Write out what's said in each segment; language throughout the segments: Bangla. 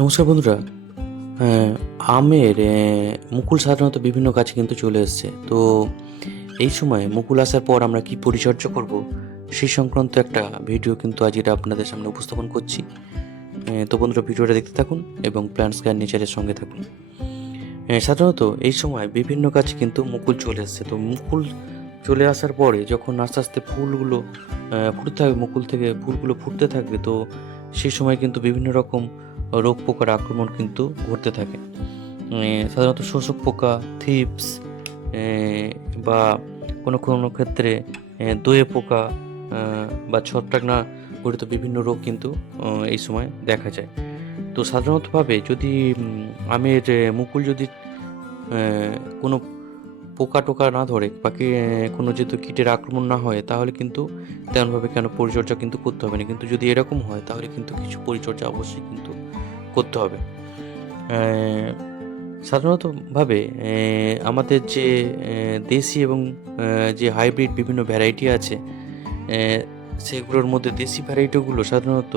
নমস্কার বন্ধুরা। হ্যাঁ, আমের মুকুল সাধারণত বিভিন্ন গাছে কিন্তু চলে এসছে। তো এই সময় মুকুল আসার পর আমরা কি পরিচর্যা করব সেই সংক্রান্ত একটা ভিডিও কিন্তু আজ এটা আপনাদের সামনে উপস্থাপন করছি। তো বন্ধুরা ভিডিওটা দেখতে থাকুন এবং প্ল্যান্টস গার্ড নেচারের সঙ্গে থাকুন। সাধারণত এই সময় বিভিন্ন গাছে কিন্তু মুকুল চলে এসছে। তো মুকুল চলে আসার পরে যখন আস্তে আস্তে ফুলগুলো ফুটতে থাকবে মুকুল থেকে ফুলগুলো ফুটতে থাকবে তো সেই সময় কিন্তু বিভিন্ন রকম রোগ পোকার আক্রমণ কিন্তু ঘটতে থাকে। সাধারণত শোষক পোকা থিপস বা কোনো কোনো ক্ষেত্রে দোয়ে পোকা বা ছত্রাকনা গঠিত বিভিন্ন রোগ কিন্তু এই সময় দেখা যায়। তো সাধারণতভাবে যদি আমের মুকুল যদি কোনো পোকা টোকা না ধরে বা কি- এ, কোনো যেহেতু কীটের আক্রমণ না হয় তাহলে কিন্তু তেমনভাবে কেন পরিচর্যা কিন্তু করতে হবে না। কিন্তু যদি এরকম হয় তাহলে কিন্তু কিছু পরিচর্যা অবশ্যই কিন্তু করতে হবে। সাধারণতভাবে আমাদের যে দেশি এবং যে হাইব্রিড বিভিন্ন ভ্যারাইটি আছে সেগুলোর মধ্যে দেশি ভ্যারাইটিগুলো সাধারণত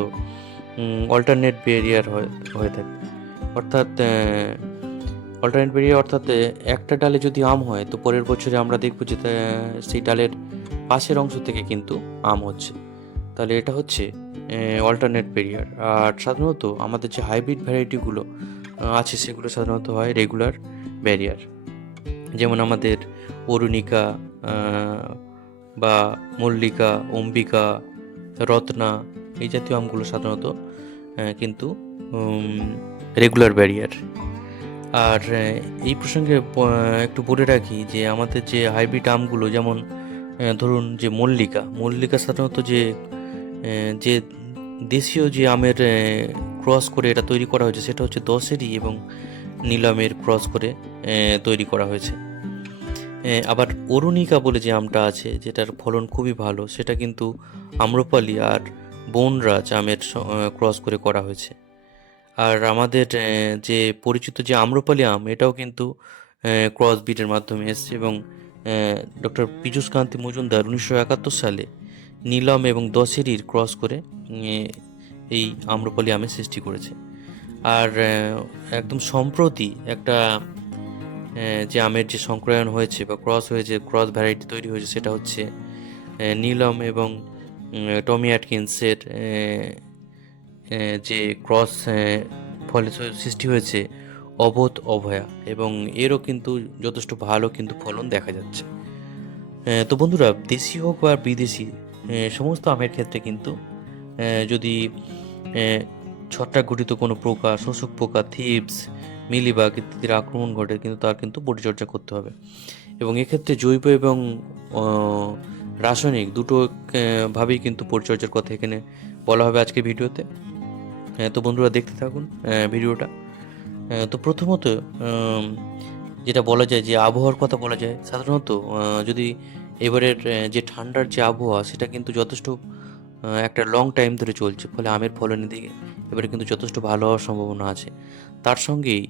অল্টারনেট বেরিয়ার হয়ে থাকে। অর্থাৎ অল্টারনেট বেরিয়ার অর্থাৎ একটা ডালে যদি আম হয়, তো পরের বছরে আমরা দেখব যে সেই ডালের পাশের অংশ থেকে কিন্তু আম হচ্ছে। তাহলে এটা হচ্ছে অল্টারনেট বেরিয়ার আর সাধারণত আমাদের যে হাইব্রিড ভ্যারাইটিগুলো আছে, সেগুলো সাধারণত হয় রেগুলার ব্যারিয়ার যেমন আমাদের অরুণিকা বা মল্লিকা, অম্বিকা, রত্না, এই জাতীয় আমগুলো সাধারণত কিন্তু রেগুলার ব্যারিয়ার আর এই প্রসঙ্গে একটু বলে রাখি যে আমাদের যে হাইব্রিড আমগুলো, যেমন ধরুন যে মল্লিকা মল্লিকা সাধারণত যে যে দেশীয় যে আমের ক্রস করে এটা তৈরি করা হয়েছে, সেটা হচ্ছে দশেরই এবং নীলামের ক্রস করে তৈরি করা হয়েছে। আবার অরুণিকা বলে যে আমটা আছে, যেটার ফলন খুবই ভালো, সেটা কিন্তু আম্রপালি আর বনরাজ আমের ক্রস করে করা হয়েছে। আর আমাদের যে পরিচিত যে আম্রপালি আম, এটাও কিন্তু ক্রস বিটের মাধ্যমে এসছে এবং ডক্টর পীযূষ কান্তি মজুমদার উনিশশো একাত্তর সালে নীলম এবং দশেরির ক্রস করে এই আম্রপালি আমের সৃষ্টি করেছে। আর একদম সম্প্রতি একটা যে আমের যে সংক্রায়ন হয়েছে বা ক্রস হয়েছে, ক্রস ভ্যারাইটি তৈরি হয়েছে, সেটা হচ্ছে নীলম এবং টমি অ্যাটকিন্সের যে ক্রস ফলে সৃষ্টি হয়েছে, অবোধ অভয়া। এবং এরও কিন্তু যথেষ্ট ভালো কিন্তু ফলন দেখা যাচ্ছে। তো বন্ধুরা, দেশি হোক বা বিদেশি সমস্ত আমের ক্ষেত্রে কিন্তু যদি ছত্রাক ঘটিত কোনো পোকা, শোষক পোকা থিপস মিলিবাগ ইত্যাদির আক্রমণ ঘটে, কিন্তু তার কিন্তু পরিচর্যা করতে হবে। এবং এক্ষেত্রে জৈব এবং রাসায়নিক দুটো ভাবেই কিন্তু পরিচর্যার কথা এখানে বলা হবে আজকে ভিডিওতে। তো বন্ধুরা দেখতে থাকুন ভিডিওটা। তো প্রথমত যেটা বলা যায় যে আবহাওয়ার কথা বলা যায়, সাধারণত যদি এবারের যে ঠান্ডার যে আবহাওয়া, সেটা কিন্তু যথেষ্ট একটা লং টাইম ধরে চলছে। ফলে আমের ফলনের দিকে এবারে কিন্তু যথেষ্ট ভালো হওয়ার সম্ভাবনা আছে। তার সঙ্গেই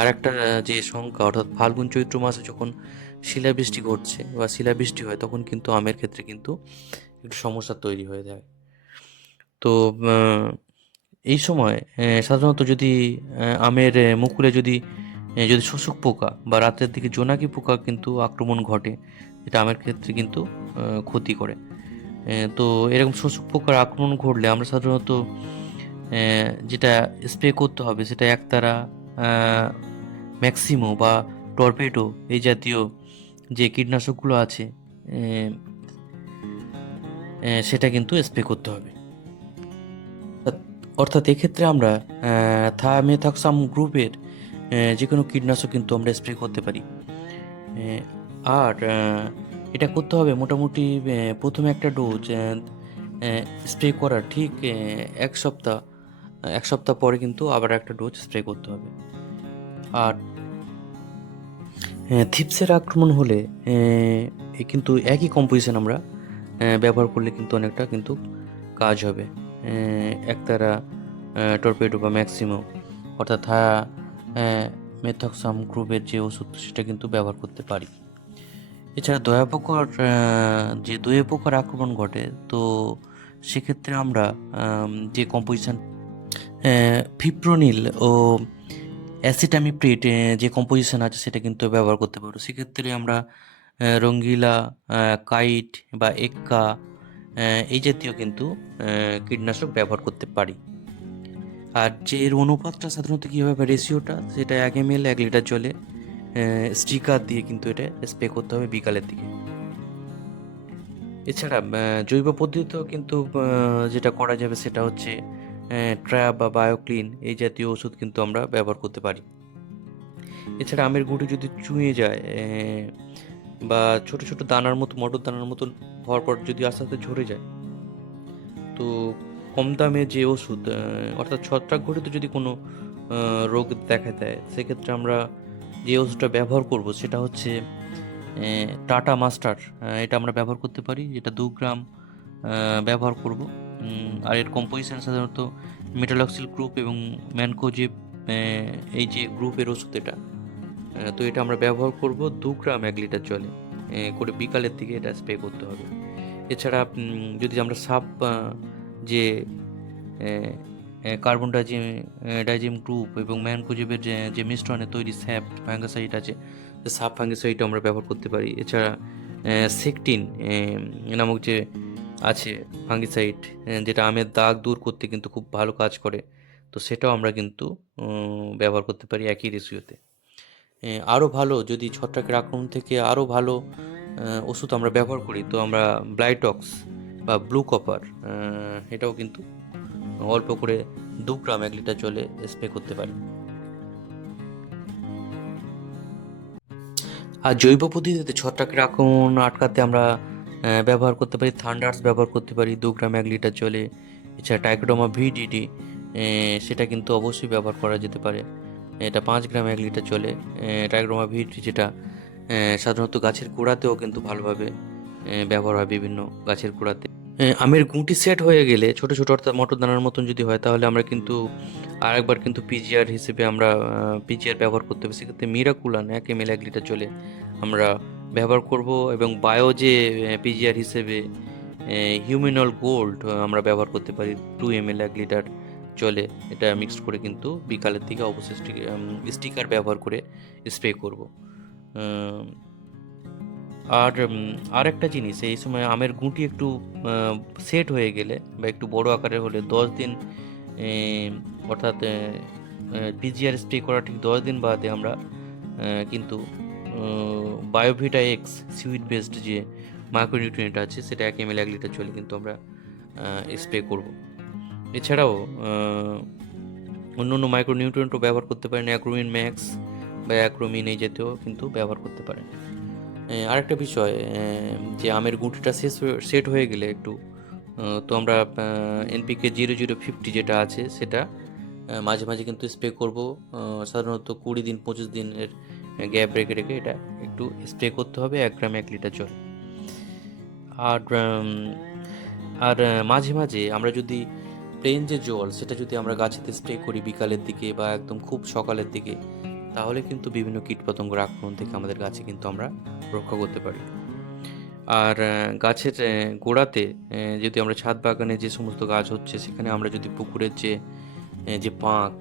আর একটা যে সংখ্যা, অর্থাৎ ফাল্গুন চৈত্র মাসে যখন শিলাবৃষ্টি ঘটছে বা শিলাবৃষ্টি হয়, তখন কিন্তু আমের ক্ষেত্রে কিন্তু একটু সমস্যা তৈরি হয়ে যায় তো এই সময় সাধারণত যদি আমের মুকুলে যদি যদি শোষক পোকা বা রাতের দিকে জোনাকি পোকা কিন্তু আক্রমণ ঘটে, এটা আমের ক্ষেত্রে কিন্তু ক্ষতি করে। তো এরকম শোষক পোকার আক্রমণ ঘটলে আমরা সাধারণত যেটা স্প্রে করতে হবে সেটা একতারা ম্যাক্সিমো বা টর্পেডো এই জাতীয় যে কীটনাশকগুলো আছে সেটা কিন্তু স্প্রে করতে হবে। অর্থাৎ এক্ষেত্রে আমরা থামেথাক্সাম গ্রুপের যে কোনো কীটনাশক কিন্তু আমরা স্প্রে করতে পারি। আর এটা করতে হবে মোটামুটি প্রথমে একটা ডোজ স্প্রে করার ঠিক এক সপ্তাহ এক সপ্তাহ পরে কিন্তু আবার একটা ডোজ স্প্রে করতে হবে। আর থিপসের আক্রমণ হলে কিন্তু একই কম্পোজিশন আমরা ব্যবহার করলে কিন্তু অনেকটা কিন্তু কাজ হবে। একতারা টর্পেডো বা ম্যাক্সিমো অর্থাৎ মেথক্সাম গ্রুপের যে ওষুধ, সেটা কিন্তু ব্যবহার করতে পারি। এছাড়া দয়া পোকার যে দয়ে পোকার আক্রমণ ঘটে, তো সেক্ষেত্রে আমরা যে কম্পোজিশন ফিপ্রোনিল ও অ্যাসিটামিপ্রিট যে কম্পোজিশন আছে, সেটা কিন্তু ব্যবহার করতে পারব। সেক্ষেত্রে আমরা রঙ্গিলা কাইট বা এক্কা এই জাতীয় কিন্তু কীটনাশক ব্যবহার করতে পারি। আর যে এর অনুপাতটা সাধারণত কী হবে রেশিওটা সেটা এক এম এল এক লিটার জলে স্টিকার দিয়ে কিন্তু এটা স্প্রে করতে হবে বিকালের দিকে। এছাড়া জৈব পদ্ধতিতেও কিন্তু যেটা করা যাবে সেটা হচ্ছে ট্র্যাপ বা বায়োক্লিন এই জাতীয় ওষুধ কিন্তু আমরা ব্যবহার করতে পারি। এছাড়া আমের গুঁটি যদি চুঁয়ে যায় বা ছোট ছোট দানার মতো, মটর দানার মতন হওয়ার পর যদি আস্তে আস্তে ঝরে যায়, তো কম দামে যে ওষুধ অর্থাৎ ছত্রাক ঘটিত যদি কোনো রোগ দেখা দেয়, সেক্ষেত্রে আমরা যে ওষুধটা ব্যবহার করব সেটা হচ্ছে টাটা মাস্টার এটা আমরা ব্যবহার করতে পারি, যেটা দু গ্রাম ব্যবহার করব। আর এর কম্পোজিশন সাধারণত মেটালক্সিল গ্রুপ এবং ম্যানকোজেব এই যে গ্রুপের ওষুধ এটা তো এটা আমরা ব্যবহার করব দু গ্রাম এক লিটার জলে করে বিকালের দিকে এটা স্প্রে করতে হবে। এছাড়া যদি আমরা সাপ যে কার্বন ডাইজিম ডাইজিম গ্রুপ এবং ম্যানকোজেবের যে যে মিশ্রণে তৈরি স্যাপ ফ্যাঙ্গাসাইড আছে সাপ ফ্যাঙ্গাসাইড আমরা ব্যবহার করতে পারি। এছাড়া সেকটিন নামক যে আছে ফাঙ্গিসাইড যেটা আমের দাগ দূর করতে কিন্তু খুব ভালো কাজ করে, তো সেটাও আমরা কিন্তু ব্যবহার করতে পারি একই রেশিওতে আরও ভালো, যদি ছত্রাকের আক্রমণ থেকে আরও ভালো ওষুধ আমরা ব্যবহার করি, তো আমরা ব্লাইটক্স বা ব্লু কপার এটাও কিন্তু অল্প করে দু গ্রাম এক লিটার জলে স্প্রে করতে পারি। আর জৈব পদ্ধতিতে ছত্রাকের আক্রমণ আটকাতে আমরা ব্যবহার করতে পারি থান্ডার্স ব্যবহার করতে পারি দু গ্রাম এক লিটার জলে। এছাড়া টাইকোডোমা ভিডিডি সেটা কিন্তু অবশ্যই ব্যবহার করা যেতে পারে। এটা পাঁচ গ্রাম এক লিটার জলে টাইকোডোমা ভিডিডি যেটা সাধারণত গাছের গোড়াতেও কিন্তু ভালোভাবে ব্যবহার হয় বিভিন্ন গাছের আহ, আমের গুঁটি সেট হয়ে গেলে ছোট ছোট অর্থাৎ মটর দানার মতন যদি হয় তাহলে আমরা কিন্তু আরেকবার কিন্তু পিজিআর হিসেবে আমরা পিজিআর ব্যবহার করতে হবে। সেক্ষেত্রে মিরাকুলান এক এম এল এক লিটার জলে আমরা ব্যবহার করব এবং বায়ো যে পিজিআর হিসেবে হিউমিনল গোল্ড আমরা ব্যবহার করতে পারি টু এম এল এক লিটার জলে। এটা মিক্সড করে কিন্তু বিকালের দিকে অবশ্যই স্টিকার ব্যবহার করে স্প্রে করব। আর উম, আর একটা জিনিস এই সময় আমের গুঁটি একটু সেট হয়ে গেলে বা একটু বড় আকারের হলে দশ দিন অর্থাৎ পিজিআর স্প্রে করা ঠিক দশ দিন বাদে আমরা কিন্তু বায়োভিটা এক্স সুইট বেসড যে মাইক্রোনিউট্রিয়েন্ট আছে সেটা এক এম এল এক লিটার চলে কিন্তু আমরা স্প্রে করব। এছাড়াও অন্য অন্য মাইক্রোনিউট্রিয়েন্টও ব্যবহার করতে পারেন অ্যাক্রোমিন ম্যাক্স বা অ্যাক্রোমিন এই জাতীয় কিন্তু ব্যবহার করতে পারেন। আরেকটা বিষয় যে আমের গুঁটিটা শেষ সেট হয়ে গেলে একটু তো আমরা এনপিকে জিরো জিরো ফিফটি যেটা আছে সেটা মাঝে মাঝে কিন্তু স্প্রে করব সাধারণত কুড়ি দিন, পঁচিশ দিনের গ্যাপ রেখে রেখে এটা একটু স্প্রে করতে হবে, এক গ্রাম এক লিটার জল। আর আর মাঝে মাঝে আমরা যদি প্লেন যে জল, সেটা যদি আমরা গাছেতে স্প্রে করি বিকালের দিকে বা একদম খুব সকালের দিকে তাহলে কিন্তু বিভিন্ন কীটপতঙ্গের আক্রমণ থেকে আমাদের গাছে কিন্তু আমরা রক্ষা করতে পারি। আর গাছের গোড়াতে যদি আমরা ছাদ বাগানে যে সমস্ত গাছ হচ্ছে সেখানে আমরা যদি পুকুরের যে যে পাঁক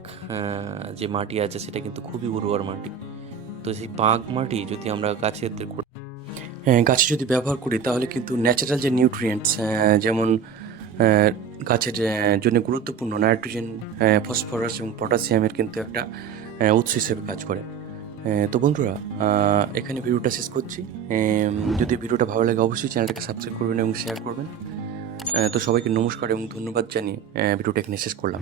যে মাটি আছে সেটা কিন্তু খুবই উর্বর মাটি। তো সেই পাঁক মাটি যদি আমরা গাছের হ্যাঁ, গাছে যদি ব্যবহার করি তাহলে কিন্তু ন্যাচারাল যে নিউট্রিয়েন্টস যেমন গাছের জন্য গুরুত্বপূর্ণ নাইট্রোজেন ফসফরাস এবং পটাশিয়ামের কিন্তু একটা উৎস হিসেবে কাজ করে। তো বন্ধুরা এখানে ভিডিওটা শেষ করছি। যদি ভিডিওটা ভালো লাগে, অবশ্যই চ্যানেলটাকে সাবস্ক্রাইব করবেন এবং শেয়ার করবেন। তো সবাইকে নমস্কার এবং ধন্যবাদ জানিয়ে ভিডিওটা এখানে শেষ করলাম।